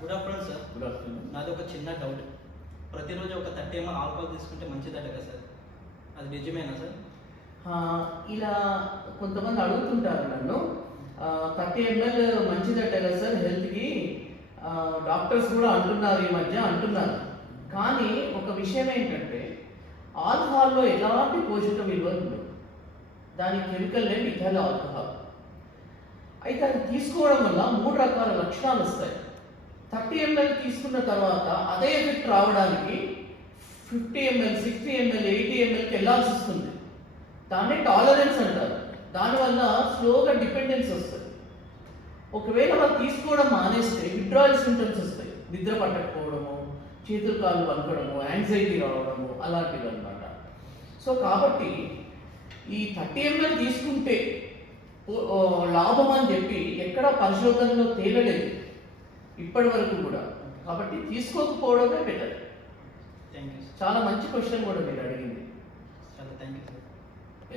Good afternoon sir. Good afternoon. నాది ఒక చిన్న డౌట్. ప్రతిరోజు ఒక 30 ml ఆల్కహాల్ తీసుకుంటే మంచిదట కదా సార్, అది నిజమేనా సార్? ఇలా కొంతమంది అడుగుతుంటారు నన్ను, 30 ml మంచిదట కదా సార్ హెల్త్కి, డాక్టర్స్ కూడా అంటున్నారు, ఈ మధ్య అంటున్నారు. కానీ ఒక విషయం ఏంటంటే, ఆల్కహాల్లో ఎలాంటి పోషక విలువలు ఉండవు. దాని కెమికల్ నేమ్ ఇథైల్ ఆల్కహాల్. అయితే అది తీసుకోవడం వల్ల 3 రకాల లక్షణాలు వస్తాయి. 30 ml తీసుకున్న తర్వాత అదే ఎఫెక్ట్ రావడానికి 50 ml, 60 ml, 80 mlకి వెళ్ళాల్సి వస్తుంది. దాన్ని టాలరెన్స్ అంటారు. దానివల్ల స్లోగా డిపెండెన్స్ వస్తుంది. ఒకవేళ వాళ్ళు తీసుకోవడం మానేస్తే విత్డ్రాయల్ సింటమ్స్ వస్తాయి. నిద్ర పట్టకపోవడము, చేతులు కాళ్ళు వణకడము, యాంగ్జైటీ రావడము, అలాంటివి అనమాట. సో కాబట్టి ఈ 30 ml తీసుకుంటే లాభం అని చెప్పి ఎక్కడ పరిశోధనలో తేలలేదు ఇప్పటి వరకు కూడా. కాబట్టి తీసుకోకపోవడమే బెటర్. Thank you. చాలా మంచి క్వశ్చన్ కూడా మీరు అడిగింది.